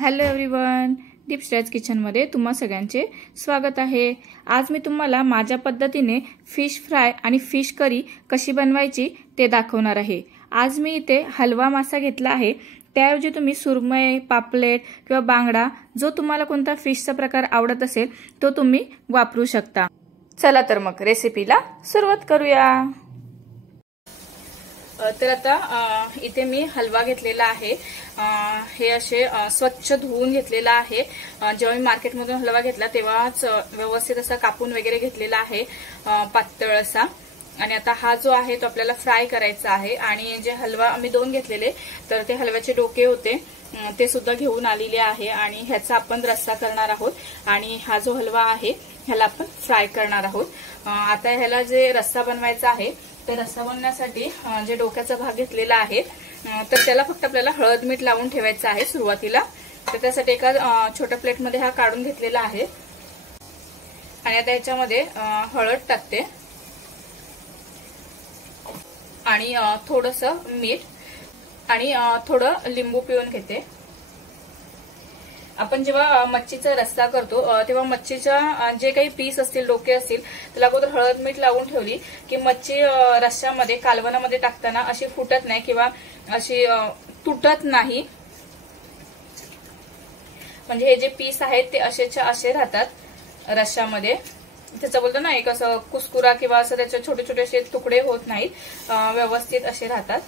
Hello everyone, deep stars किचनमध्ये तुम्हा सगळ्यांचे स्वागत आहे। आज मी तुम्हाला माझ्या पद्धतीने फिश फ्राय आणि फिश करी कशी बनवायची ते दाखवणार आहे। आज मी इथे हलवा मासा घेतला आहे। त्याऐवजी तुम्ही सुरमई, पापलेट किंवा बांगडा जो तुम्हाला कोणता फिशचा प्रकार आवडत असेल तो तुम्ही वापरू शकता। चला तर मग रेसिपीला सुरुवात करूया। तर आता इथे मी हलवा घेतलेला आहे। हे असे स्वच्छ धुवून घेतलेला आहे। जेव्हा मी मार्केटमधून हलवा घेतला तेव्हाच व्यवस्थित असा कापून वगैरे घेतलेला आहे, पातळ असा। आणि आता हा जो आहे तो आपल्याला फ्राय करायचा आहे। आणि जे हलवा आम्ही दोन घेतलेले तर ते हलव्याचे डोके होते ते सुद्धा घेऊन आलेले आहे आणि ह्याचा आपण रस्सा करणार आहोत। आणि हा जो हलवा आहे ह्याला आपण फ्राय करणार आहोत। आता ह्याला जे रस्सा बनवायचा आहे तर रस्सा बनवण्यासाठी जे डोक्याचा भाग घेतलेला आहे तर त्याला फक्त आपल्याला हळद मीठ लावून ठेवायचं आहे सुरुवातीला। तर त्यासाठी एका छोट्या प्लेटमध्ये हा काढून घेतलेला आहे आणि आता याच्यामध्ये हळद टाकते आणि थोडंसं मीठ आणि थोडं लिंबू पिळून घेते। आपण जेव्हा मच्छीचा रस्सा करतो तेव्हा मच्छीच्या जे काही पीस असतील, डोके असतील, त्याला अगोदर हळद मीठ लावून ठेवली की मच्छी रस्स्यामध्ये कालवणामध्ये टाकताना अशी फुटत नाही किंवा अशी तुटत नाही। म्हणजे हे जे पीस आहेत ते असेच्या असे राहतात रस्स्यामध्ये। त्याचं बोलतो ना एक असं कुस्कुरा किंवा असं त्याचे छोटे छोटे असे तुकडे होत नाहीत, व्यवस्थित असे राहतात।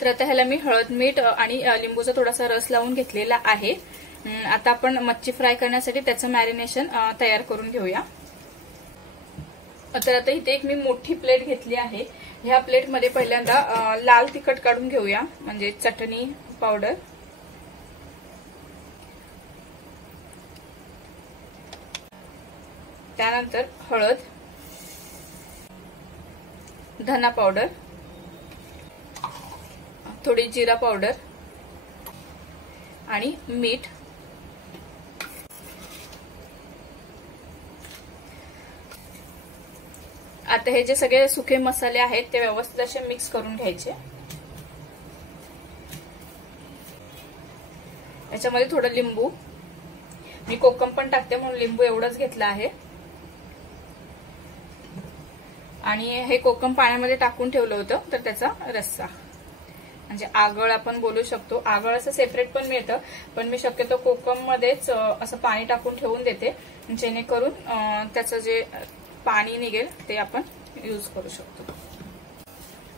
तर आता ह्याला मी हळद मीठ आणि लिंबूचा थोडासा रस लावून घेतलेला आहे। आता आपण मच्छी फ्राय करण्यासाठी त्याचं मॅरिनेशन तयार करून घेऊया। तर आता इथे एक मी मोठी प्लेट घेतली आहे। ह्या प्लेटमध्ये पहिल्यांदा लाल तिखट काढून घेऊया, म्हणजे चटणी पावडर, त्यानंतर हळद, धना पावडर, थोडी जिरा पावडर आणि मीठ। आता हे जे सगळे सुके मसाले आहेत ते व्यवस्थित असे मिक्स करून घ्यायचे। याच्यामध्ये थोडं लिंबू, मी कोकम पण टाकते म्हणून लिंबू एवढंच घेतलं आहे। आणि हे कोकम पाण्यामध्ये टाकून ठेवलं होतं तर त्याचा रस्सा, म्हणजे आगळ आपण बोलू शकतो। आगळ असं सेपरेट पण मिळतं, पण मी शक्यतो कोकम मध्येच असं पाणी टाकून ठेवून देते, जेणेकरून त्याचं जे पाणी निघेल ते आपण यूज करू शकतो।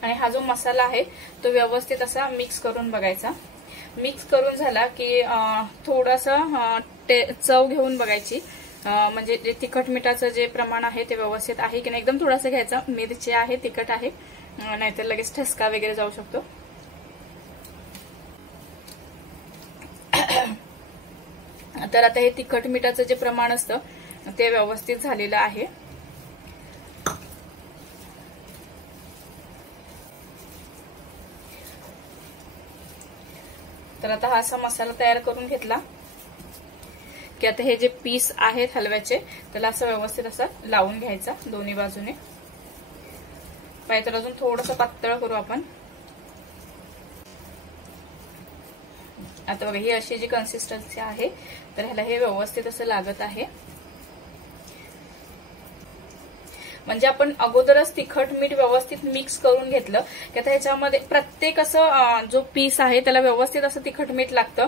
आणि हा जो मसाला आहे तो व्यवस्थित असा मिक्स करून बघायचा। मिक्स करून झाला की थोडंसं चव घेऊन बघायची, म्हणजे जे तिखट मिठाचं जे प्रमाण आहे ते व्यवस्थित आहे की नाही, एकदम थोडंसं घ्यायचं। मिरची आहे, तिखट आहे, नाहीतर लगेच ठसका वगैरे जाऊ शकतो। तर आता हे तिखट मिठाचं जे प्रमाण असतं ते व्यवस्थित झालेलं आहे। तर आता हा असा मसाला तयार करून घेतला की आता हे जे पीस आहेत हलव्याचे त्याला असं व्यवस्थित असं लावून घ्यायचा दोन्ही बाजूने। पाहिजे तर अजून थोडंसं पातळ करू आपण। आता बघा ही अशी जी कन्सिस्टन्सी आहे तर ह्याला हे व्यवस्थित असं लागत आहे। म्हणजे आपण अगोदरच तिखट मीठ व्यवस्थित मिक्स करून घेतलं की आता ह्याच्यामध्ये प्रत्येक असं जो पीस आहे त्याला व्यवस्थित असं तिखट मीठ लागतं।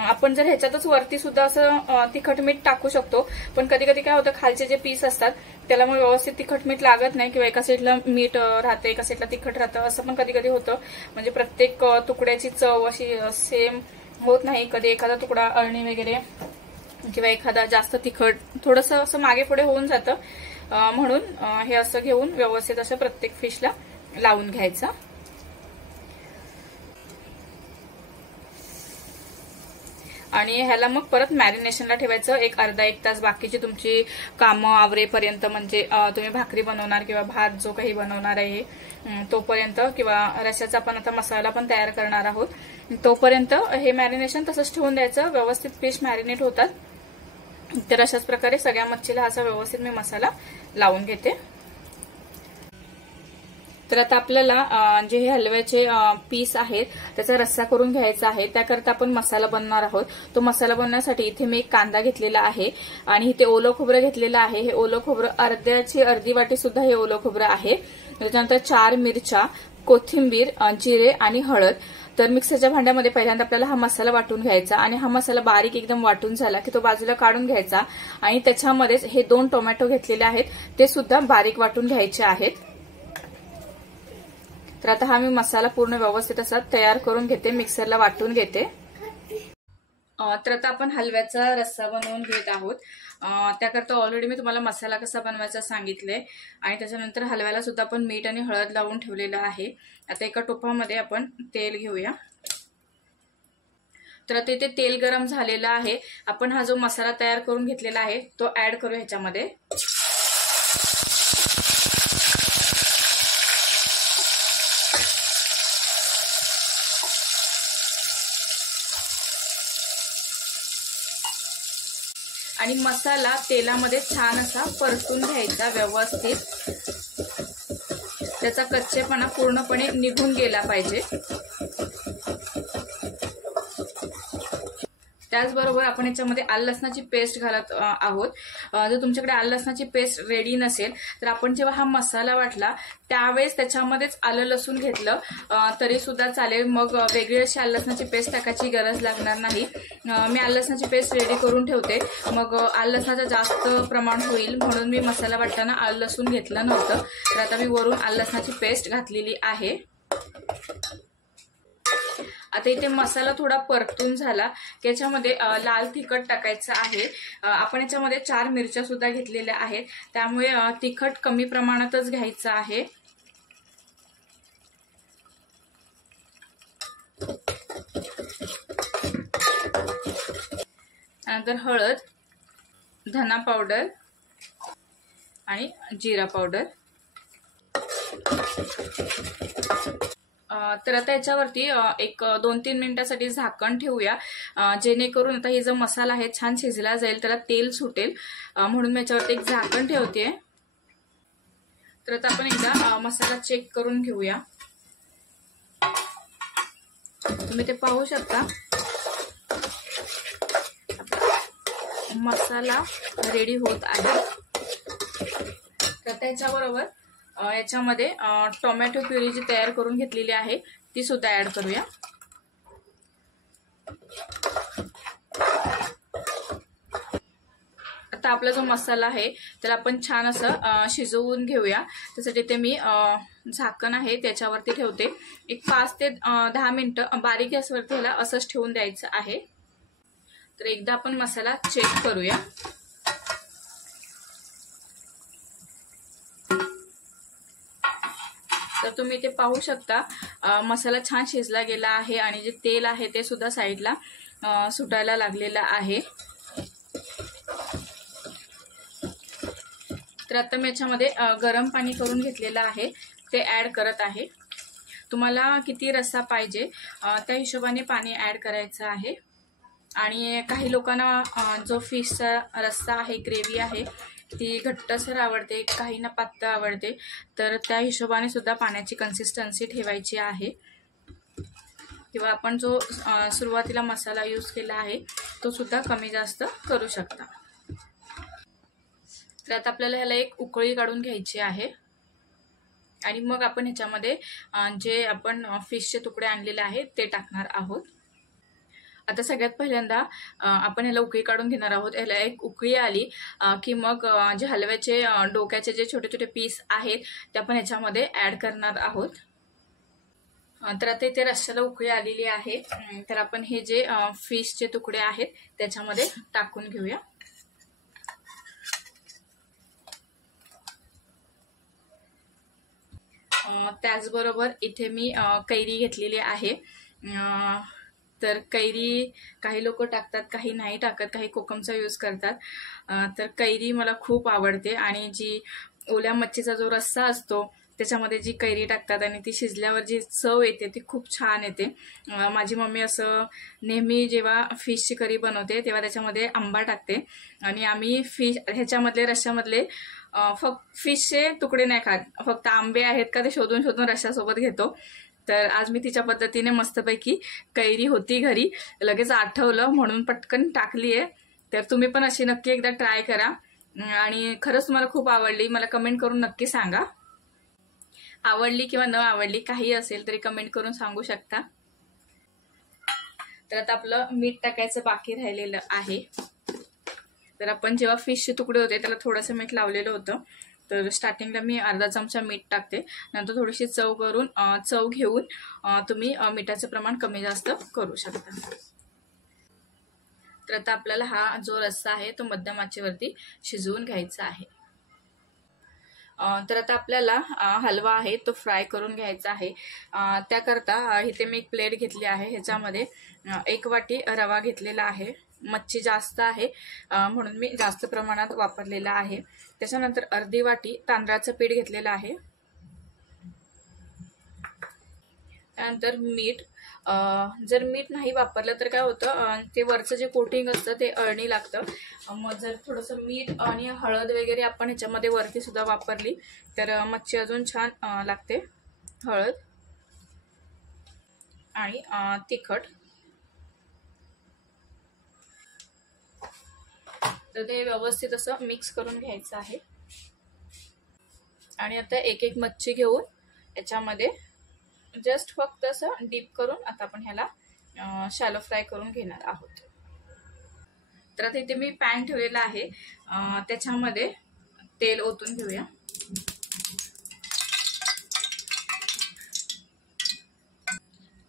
आपण जर ह्याच्यातच वरती सुद्धा असं तिखट मीठ टाकू शकतो, पण कधी कधी काय होतं खालचे जे पीस असतात त्याला मग व्यवस्थित तिखट मीठ लागत नाही किंवा एका साईडला मीठ राहतं एका साईडला तिखट राहतं, असं पण कधी कधी होतं। म्हणजे प्रत्येक तुकड्याची चव अशी सेम होत नाही। कधी एखादा तुकडा अळणी वगैरे किंवा एखादा जास्त तिखट थोडंसं असं मागे पुढे होऊन जातं, म्हणून हे असं घेऊन व्यवस्थित असं प्रत्येक फिशला लावून घ्यायचं। आणि ह्याला मग परत मॅरिनेशनला ठेवायचं एक अर्धा एक तास। बाकीची तुमची कामं आवरेपर्यंत, म्हणजे तुम्ही भाकरी बनवणार किंवा भात जो काही बनवणार आहे तोपर्यंत, किंवा रश्श्याचा आपण आता मसाला पण तयार करणार आहोत तोपर्यंत हे मॅरिनेशन तसंच ठेवून द्यायचं। व्यवस्थित फिश मॅरिनेट होतात। तर अशाच प्रकारे सगळ्या मच्छीला असा व्यवस्थित मी मसाला लावून घेते। तर आता आपल्याला जे हे हलव्याचे पीस आहेत त्याचा रस्सा करून घ्यायचा आहे। त्याकरता आपण मसाला बनवणार आहोत। तो मसाला बनवण्यासाठी इथे मी एक कांदा घेतलेला आहे आणि इथे ओलं खोबरं घेतलेलं आहे। हे ओलं खोबरं अर्धी वाटी सुद्धा हे ओलं खोबरं आहे। त्याच्यानंतर 4 मिरच्या, कोथिंबीर, जिरे आणि हळद। तर मिक्सरच्या भांड्यामध्ये पहिल्यांदा आपल्याला हा मसाला वाटून घ्यायचा आणि हा मसाला बारीक एकदम वाटून झाला की तो बाजूला काढून घ्यायचा आणि त्याच्यामध्येच हे 2 टोमॅटो घेतलेले आहेत ते सुद्धा बारीक वाटून घ्यायचे आहेत। तर आता हा मी मसाला पूर्ण व्यवस्थित असा तयार करून घेते, मिक्सरला वाटून घेते। तर आता आपण हलव्याचा रस्सा बनवून घेत आहोत। त्याकरता ऑलरेडी मी तुम्हाला मसाला कसा बनवायचा सांगितले आणि त्याच्यानंतर हलव्याला सुद्धा आपण मीठ आणि हळद लावून ठेवलेलं आहे। आता एका टोपामध्ये आपण तेल घेऊया। तर आता इथे तेल गरम झालेलं आहे। आपण हा जो मसाला तयार करून घेतलेला आहे तो ऍड करू ह्याच्यामध्ये। आणि मसाला तेलामध्ये छान असा परतून घ्यायचा व्यवस्थित, त्याचा कच्चेपणा पूर्णपणे निघून गेला पाहिजे। त्याचबरोबर आपण याच्यामध्ये आलं लसणाची पेस्ट घालत आहोत। जर तुमच्याकडे आलं लसणाची पेस्ट रेडी नसेल तर आपण जेव्हा हा मसाला वाटला त्यावेळेस त्याच्यामध्येच आलं लसूण घेतलं तरी सुद्धा चालेल, मग वेगळी अशी आलं लसणाची पेस्ट टाकायची गरज लागणार नाही। मी आलं लसणाची पेस्ट रेडी करून ठेवते, मग आलं लसणाचं जास्त प्रमाण होईल म्हणून मी मसाला वाटताना आलं लसूण घेतलं नव्हतं। तर आता मी वरून आलं लसणाची पेस्ट घातलेली आहे। आता इथे मसाला थोडा परतून झाला की याच्यामध्ये लाल तिखट टाकायचं आहे। आपण याच्यामध्ये 4 मिरच्या सुद्धा घेतलेल्या आहेत, त्यामुळे तिखट कमी प्रमाणातच घ्यायचं आहे। नंतर हळद, धना पावडर आणि जिरा पावडर। तर आता याच्यावरती एक 2-3 मिनिटांसाठी झाकण ठेवूया, जेणेकरून आता हे जो मसाला आहे छान शिजला जाईल, त्याला तेल सुटेल, म्हणून मी याच्यावरती एक झाकण ठेवते। तर आता आपण एकदा मसाला चेक करून घेऊया। तुम्ही ते पाहू शकता मसाला रेडी होत आहे। तर त्याच्याबरोबर याच्यामध्ये टोमॅटो प्युरी जी तयार करून घेतलेली आहे ती सुद्धा ऍड करूया। आता आपला जो मसाला आहे त्याला आपण छान असं शिजवून घेऊया। त्यासाठी ते मी झाकण आहे त्याच्यावरती ठेवते, एक 5 ते 10 मिनिटं बारीक गॅसवरती ह्याला असंच ठेवून द्यायचं आहे। तर एकदा आपण मसाला चेक करूया। तर तुम्ही ते पाहू शकता मसाला छान शिजला गेला आहे आणि जे तेल आहे ते सुद्धा साईडला सुटायला लागलेलं आहे। तर आता मी याच्यामध्ये गरम पाणी करून घेतलेलं आहे ते ऍड करत आहे। तुम्हाला किती रस्सा पाहिजे त्या हिशोबाने पाणी ऍड करायचं आहे। आणि काही लोकांना जो फिशचा रस्सा आहे, ग्रेव्ही आहे ती घट्टसर आवडते, काहींना पातळ आवडते, तर त्या हिशोबाने सुद्धा पाण्याची कन्सिस्टन्सी ठेवायची आहे। किंवा आपण जो सुरुवातीला मसाला यूज केला आहे तो सुद्धा कमी जास्त करू शकता। तर आता आपल्याला ह्याला एक उकळी काढून घ्यायची आहे आणि मग आपण ह्याच्यामध्ये जे आपण फिशचे तुकडे आणलेले आहेत ते टाकणार आहोत। आता सगळ्यात पहिल्यांदा आपण ह्याला उकळी काढून घेणार आहोत। ह्याला एक उकळी आली की मग जे हलव्याचे डोक्याचे जे छोटे छोटे पीस आहेत ते आपण ह्याच्यामध्ये ऍड करणार आहोत। तर आता इथे रस्स्याला उकळी आलेली आहे, तर आपण हे जे फिशचे तुकडे आहेत त्याच्यामध्ये टाकून घेऊया। त्याचबरोबर इथे मी कैरी घेतलेली आहे। तर कैरी काही लोक टाकतात, काही नाही टाकत, काही कोकमचा यूज करतात। तर कैरी मला खूप आवडते आणि जी ओल्या मच्छीचा जो रस्सा असतो त्याच्यामध्ये जी कैरी टाकतात आणि ती शिजल्यावर जी चव येते ती खूप छान येते. माझी मम्मी असं नेहमी जेव्हा फिशची करी बनवते तेव्हा त्याच्यामध्ये आंबा टाकते आणि आम्ही फिश ह्याच्यामधले रश्श्यामधले फक्त फिशचे तुकडे नाही खात, फक्त आंबे आहेत का ते शोधून शोधून रश्श्यासोबत घेतो. तर आज मी तिच्या पद्धतीने मस्तपैकी कैरी होती घरी, लगेच आठवलं म्हणून पटकन टाकली आहे. तर तुम्ही पण अशी नक्की एकदा ट्राय करा आणि खरंच मला खूप आवडली. मला कमेंट करून नक्की सांगा, आवडली किंवा न आवडली काही असेल तरी कमेंट करून सांगू शकता. तर आता आपलं मीठ टाकायचं बाकी राहिलेलं आहे. तर आपण जेव्हा फिशचे तुकडे होते त्याला थोडंसं मीठ लावलेलं होतं, तर स्टार्टिंगला मी अर्धा चमचा मीठ टाकते, नंतर थोडीशी चव घेऊन तुम्ही मिठाचं प्रमाण कमी जास्त करू शकता. तर आता आपल्याला हा जो रस्सा आहे तो मध्यम आचेवरती शिजवून घ्यायचा आहे. तर आता आपल्याला हलवा आहे तो फ्राय करून घ्यायचा आहे. त्याकरता इथे मी एक प्लेट घेतली आहे, ह्याच्यामध्ये 1 वाटी रवा घेतलेला आहे. मच्छी जास्त आहे म्हणून मी जास्त प्रमाणात वापरलेला आहे. त्याच्यानंतर अर्धी वाटी तांदळाचं पीठ घेतलेलं आहे. त्यानंतर मीठ, जर मीठ नाही वापरलं तर काय होतं, ते वरचं जे कोटिंग असतं ते अळणी लागतं. मग जर थोडंसं मीठ आणि हळद वगैरे आपण ह्याच्यामध्ये वरती सुद्धा वापरली तर मच्छी अजून छान लागते. हळद आणि तिखट. तर ते व्यवस्थित असं मिक्स करून घ्यायचं आहे. आणि आता एक एक मच्छी घेऊन याच्यामध्ये जस्ट फक्त असं डीप करून आता आपण ह्याला शॅलो फ्राय करून घेणार आहोत. तर आता इथे मी पॅन ठेवलेला आहे, त्याच्यामध्ये तेल ओतून घेऊया.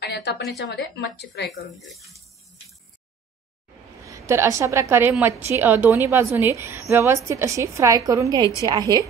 आणि आता आपण याच्यामध्ये मच्छी फ्राय करून घेऊया. तर अशा प्रकारे मच्छी दोन्ही बाजूने व्यवस्थित अशी फ्राय करून घ्यायची आहे.